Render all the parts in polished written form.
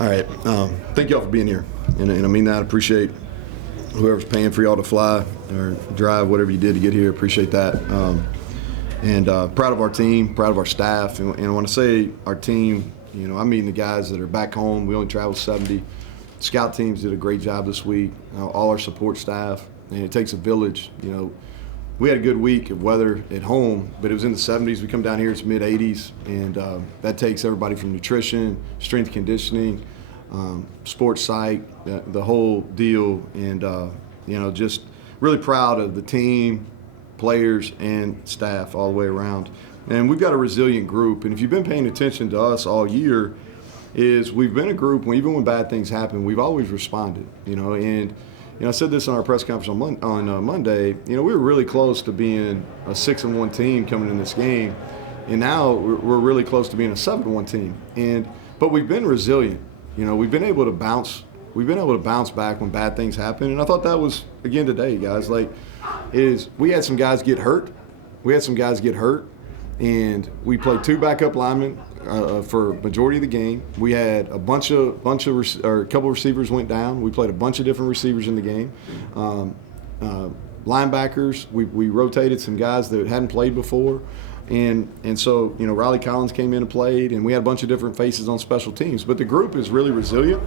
All right. Thank y'all for being here. And I mean that. I appreciate whoever's paying for y'all to fly or drive, whatever you did to get here. Appreciate that. And proud of our team, proud of our staff. And when I say our team, I'm meeting the guys that are back home. We only traveled 70. Scout teams did a great job this week. All our support staff. And it takes a village. We had a good week of weather at home, but it was in the 70s. We come down here, it's mid-80s, and that takes everybody from nutrition, strength conditioning, sports psych, the whole deal. And, just really proud of the team, players, and staff all the way around. And we've got a resilient group. And if you've been paying attention to us all year, we've been a group, even when bad things happen, we've always responded, and I said this on our press conference on Monday. We were really close to being a 6-1 team coming in this game, and now we're really close to being a 7-1 team. But we've been resilient. We've been able to bounce. We've been able to bounce back when bad things happen, and I thought that was again today, guys. We had some guys get hurt. And we played 2 backup linemen for majority of the game. We had a couple receivers went down. We played a bunch of different receivers in the game. Linebackers, we rotated some guys that hadn't played before. And so, Riley Collins came in and played, and we had a bunch of different faces on special teams. But the group is really resilient.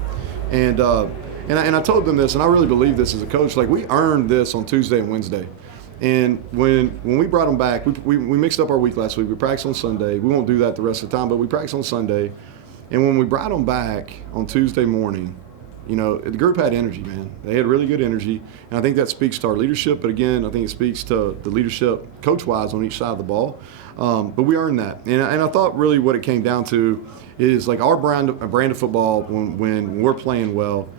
And I told them this, and I really believe this as a coach. We earned this on Tuesday and Wednesday. And when we brought them back, we mixed up our week last week. We practiced on Sunday. We won't do that the rest of the time, but we practiced on Sunday. And when we brought them back on Tuesday morning, the group had energy, man. They had really good energy. And I think that speaks to our leadership. But again, I think it speaks to the leadership coach-wise on each side of the ball. But we earned that. And I thought really what it came down to is our brand of football when we're playing well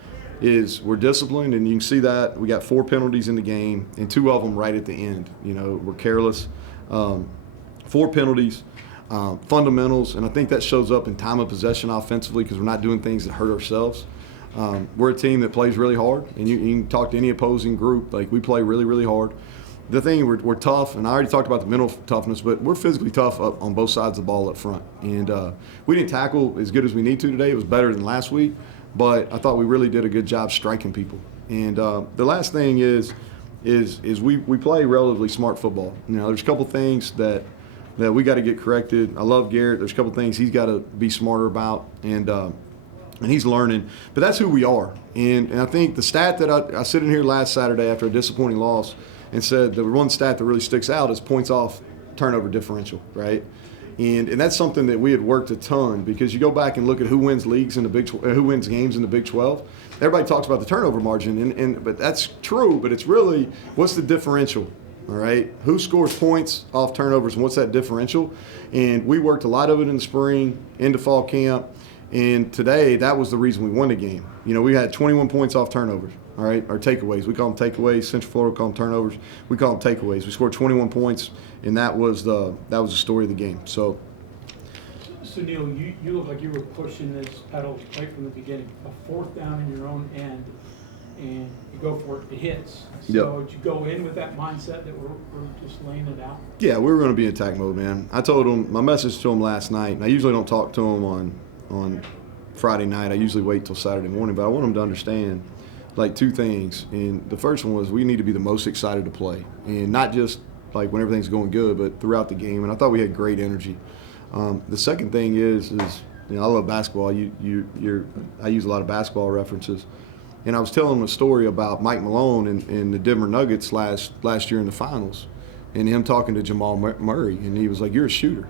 is we're disciplined, and you can see that. We got 4 penalties in the game, and 2 of them right at the end. We're careless. 4 penalties, fundamentals, and I think that shows up in time of possession offensively because we're not doing things that hurt ourselves. We're a team that plays really hard, and you can talk to any opposing group. We play really, really hard. The thing, we're tough, and I already talked about the mental toughness, but we're physically tough up on both sides of the ball up front. And we didn't tackle as good as we need to today. It was better than last week. But I thought we really did a good job striking people. And the last thing is we play relatively smart football. There's a couple things that we got to get corrected. I love Garrett. There's a couple things he's got to be smarter about, and he's learning. But that's who we are. And I think the stat that I sit in here last Saturday after a disappointing loss and said the one stat that really sticks out is points off turnover differential, right? And that's something that we had worked a ton, because you go back and look at who wins games in the Big 12. Everybody talks about the turnover margin, but that's true. But it's really, what's the differential? All right, who scores points off turnovers, and what's that differential? And we worked a lot of it in the spring, into fall camp, and today that was the reason we won the game. We had 21 points off turnovers. All right, or takeaways. We call them takeaways. Central Florida call them turnovers. We call them takeaways. We scored 21 points, and that was the story of the game. So Neal, you look like you were pushing this pedal right from the beginning. A 4th down in your own end, and you go for it. It hits. So Did you go in with that mindset that we're just laying it out? Yeah, we were going to be in attack mode, man. I told him, my message to him last night, and I usually don't talk to him on Friday night. I usually wait till Saturday morning, but I want him to understand 2 things. And the first one was we need to be the most excited to play, and not just when everything's going good, but throughout the game. And I thought we had great energy. The second thing is I love basketball. I use a lot of basketball references, and I was telling him a story about Mike Malone and the Denver Nuggets last year in the finals, and him talking to Jamal Murray, and he was like, "You're a shooter."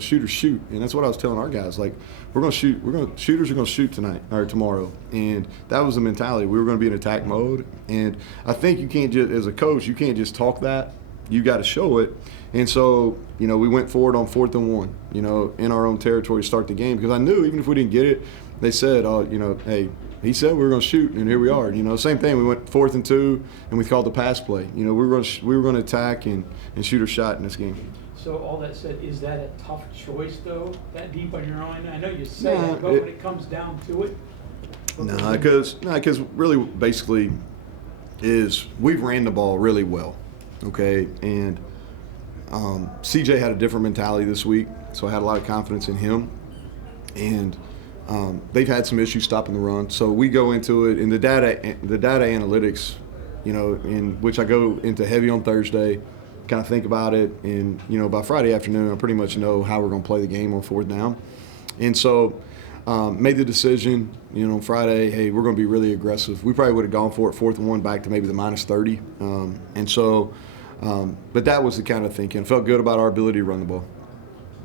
Shooters shoot. And that's what I was telling our guys. Shooters are going to shoot tonight or tomorrow. And that was the mentality. We were going to be in attack mode. And I think you can't just, as a coach, you can't just talk that. You got to show it. And so, we went forward on 4th and 1, in our own territory to start the game. Because I knew even if we didn't get it, they said, hey, he said we were going to shoot, and here we are. Same thing. We went 4th and 2, and we called the pass play. We were going to attack and shoot a shot in this game. So all that said, is that a tough choice, though, that deep on your own? I know you say that, but when it comes down to it? Because really basically is we've ran the ball really well, okay? And CJ had a different mentality this week, so I had a lot of confidence in him. And they've had some issues stopping the run. So we go into it, and the data analytics, in which I go into heavy on Thursday, kind of think about it, and by Friday afternoon I pretty much know how we're going to play the game on fourth down. And so made the decision, on Friday, hey, we're going to be really aggressive. We probably would have gone for it 4th and 1 back to maybe the -30. But that was the kind of thinking. Felt good about our ability to run the ball.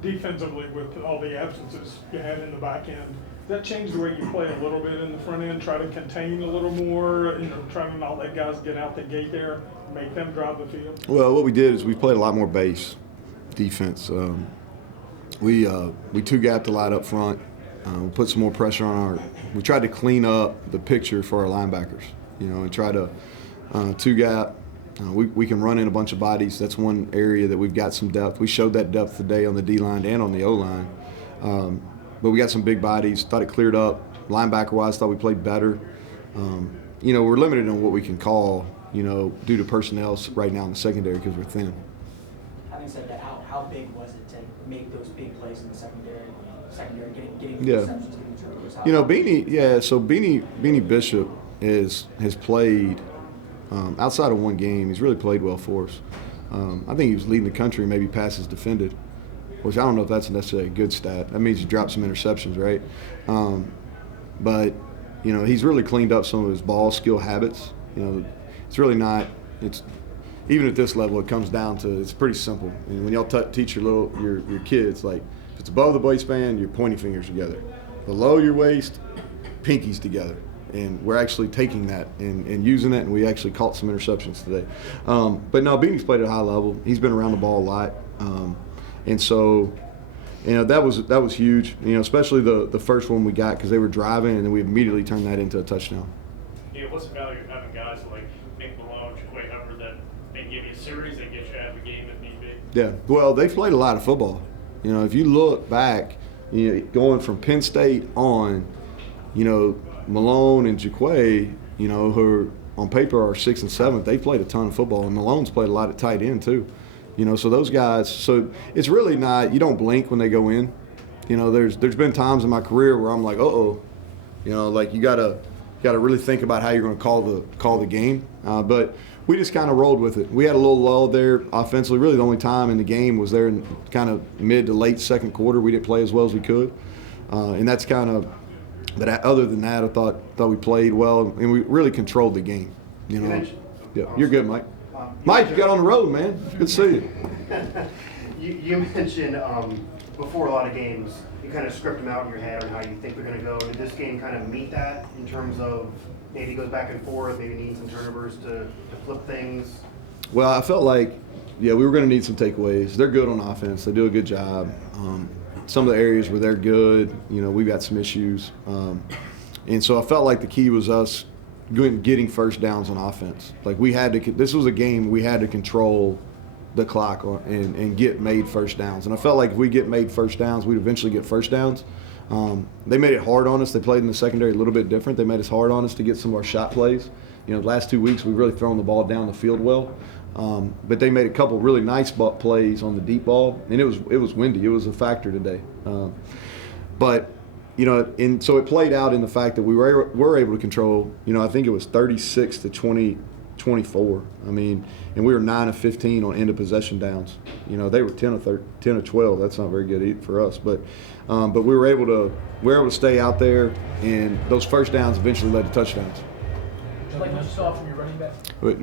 Defensively, with all the absences you had in the back end, that changed the way you play a little bit in the front end, try to contain a little more, trying to not let guys get out the gate there, make them drive the field? Well, what we did is we played a lot more base defense. We two-gapped a lot up front. We put some more pressure on we tried to clean up the picture for our linebackers, and try to two-gap. We can run in a bunch of bodies. That's one area that we've got some depth. We showed that depth today on the D-line and on the O-line. But we got some big bodies. Thought it cleared up. Linebacker-wise, thought we played better. We're limited on what we can call, due to personnel right now in the secondary because we're thin. Having said that, how big was it to make those big plays in the secondary getting Yeah. receptions, getting turnovers? Beanie Bishop has played outside of one game. He's really played well for us. I think he was leading the country in maybe passes defended, which I don't know if that's necessarily a good stat. That means he dropped some interceptions, right? But he's really cleaned up some of his ball skill habits. It's really not. It's even at this level, it comes down to it's pretty simple. And when y'all teach your kids, like if it's above the waistband, your pointing fingers together. Below your waist, pinkies together. And we're actually taking that and using it, and we actually caught some interceptions today. But no, Beanie's played at a high level. He's been around the ball a lot, and so that was huge. Especially the first one we got because they were driving, and then we immediately turned that into a touchdown. What's the value of having guys like Nick Brown, Jaquay Hubbard that they give you a series, they get you out of the game if need be? Yeah, well, they played a lot of football. If you look back, going from Penn State on, Malone and Jaquay, who on paper are 6th and 7th, they played a ton of football, and Malone's played a lot at tight end too. So those guys. So it's really not. You don't blink when they go in. There's been times in my career where I'm like, like you gotta really think about how you're going to call the game. But we just kind of rolled with it. We had a little lull there offensively. Really, the only time in the game was there in kind of mid to late second quarter. We didn't play as well as we could, and that's kind of. But other than that, I thought we played well, and we really controlled the game. Yeah, you're good, Mike. Mike, you got on the road, man. Good to see you. You mentioned before a lot of games, you kind of script them out in your head on how you think they're going to go. Did this game kind of meet that in terms of maybe goes back and forth, maybe needs some turnovers to flip things? Well, I felt like, we were going to need some takeaways. They're good on offense. They do a good job. Some of the areas where they're good, we've got some issues. And so I felt like the key was us getting first downs on offense. Like this was a game we had to control the clock and get made first downs. And I felt like if we get made first downs, we'd eventually get first downs. They made it hard on us. They played in the secondary a little bit different. They made it hard on us to get some of our shot plays. The last 2 weeks we've really thrown the ball down the field well. But they made a couple really nice plays on the deep ball, and it was windy. It was a factor today. And so it played out in the fact that we were able to control. I think it was 36 to 24. I mean, and we were 9 of 15 on end of possession downs. They were 10 of 12. That's not very good for us. But we were able to stay out there, and those first downs eventually led to touchdowns. Did you like what you saw from your running backs? But,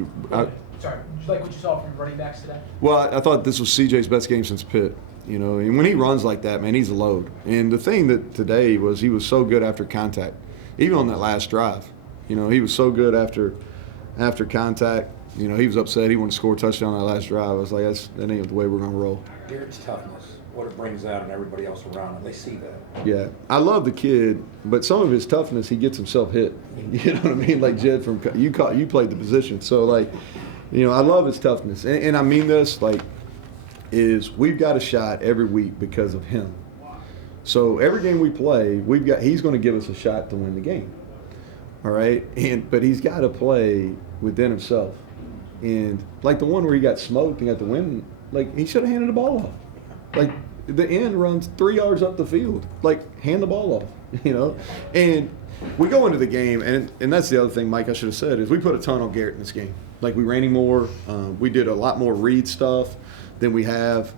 Sorry, did you like what you saw from your running backs today? Well, I thought this was CJ's best game since Pitt. And when he runs like that, man, he's a load. And the thing that today was he was so good after contact, even on that last drive. He was so good after contact. He was upset. He wanted to score a touchdown on that last drive. I was like, that ain't the way we're going to roll. Garrett's toughness, what it brings out in everybody else around him. They see that. Yeah. I love the kid, but some of his toughness, he gets himself hit. You know what I mean? Like Jed you played the position. So, I love his toughness. And I mean this, is we've got a shot every week because of him. So every game we play, he's going to give us a shot to win the game. All right? But he's got to play within himself. And the one where he got smoked and got the win, he should have handed the ball off. The end runs 3 yards up the field. Hand the ball off. And we go into the game, and that's the other thing, Mike, I should have said, is we put a ton on Garrett in this game. Like, we ran him more. We did a lot more read stuff than we have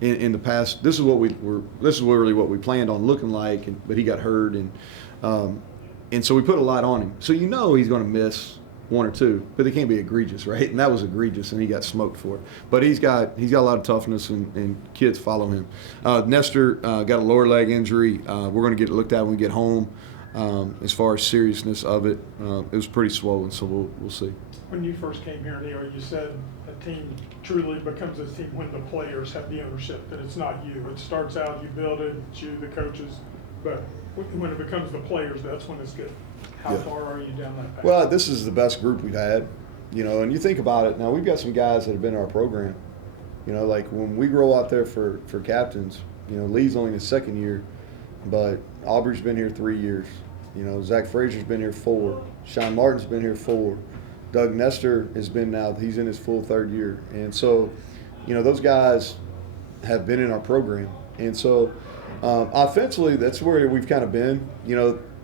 in the past. This is really what we planned on looking like, but he got hurt, and so we put a lot on him. So he's going to miss one or two, but they can't be egregious, right? And that was egregious, and he got smoked for it. But he's got a lot of toughness, and kids follow him. Nestor got a lower leg injury. We're going to get it looked at when we get home. As far as seriousness of it, it was pretty swollen, so we'll see. When you first came here, Neal, you said a team truly becomes a team when the players have the ownership, that it's not you. It starts out, you build it, it's you, the coaches, but when it becomes the players, that's when it's good. How far are you down that path? Well, this is the best group we've had, and you think about it. Now, we've got some guys that have been in our program. Like when we grow out there for captains, Lee's only in his second year, but Aubrey's been here 3 years. Zach Frazier's been here 4. Sean Martin's been here 4. Doug Nestor has been he's in his full third year. And so, those guys have been in our program. And so, offensively, that's where we've kind of been.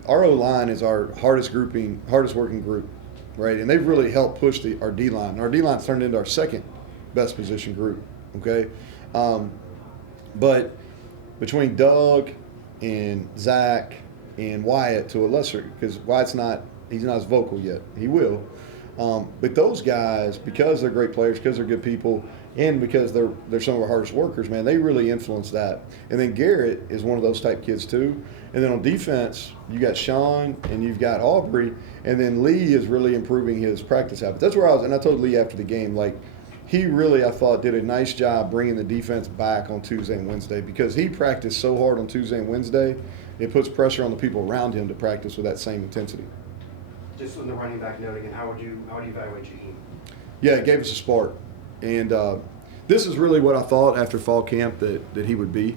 Our O-line is our hardest working group, right? And they've really helped push our D-line. Our D-line's turned into our second best position group, okay? But between Doug and Zach and Wyatt, to a lesser, because Wyatt's he's not as vocal yet. He will. But those guys, because they're great players, because they're good people, and because they're some of our hardest workers, man, they really influence that. And then Garrett is one of those type kids too. And then on defense, you got Sean and you've got Aubrey, and then Lee is really improving his practice habits. That's where and I told Lee after the game, like, he really, I thought, did a nice job bringing the defense back on Tuesday and Wednesday, because he practiced so hard on Tuesday and Wednesday, it puts pressure on the people around him to practice with that same intensity. Just on the running back note again, how would you evaluate Jaheim? Yeah, it gave us a spark. And this is really what I thought after fall camp that he would be.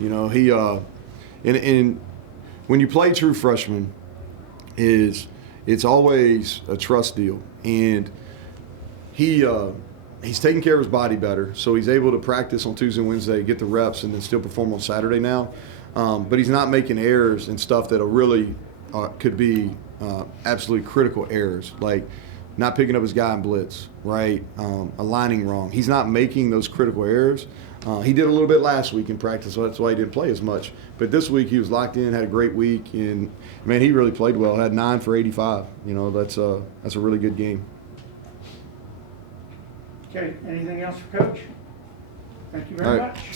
And when you play true freshman, it's always a trust deal. And he's taking care of his body better, so he's able to practice on Tuesday and Wednesday, get the reps, and then still perform on Saturday now. But he's not making errors and stuff that really could be absolutely critical errors, like not picking up his guy in blitz, right? Aligning wrong. He's not making those critical errors. He did a little bit last week in practice, so that's why he didn't play as much. But this week he was locked in, had a great week, and man, he really played well. Had 9 for 85. That's a really good game. Okay, anything else for Coach? Thank you very All right. much. Safe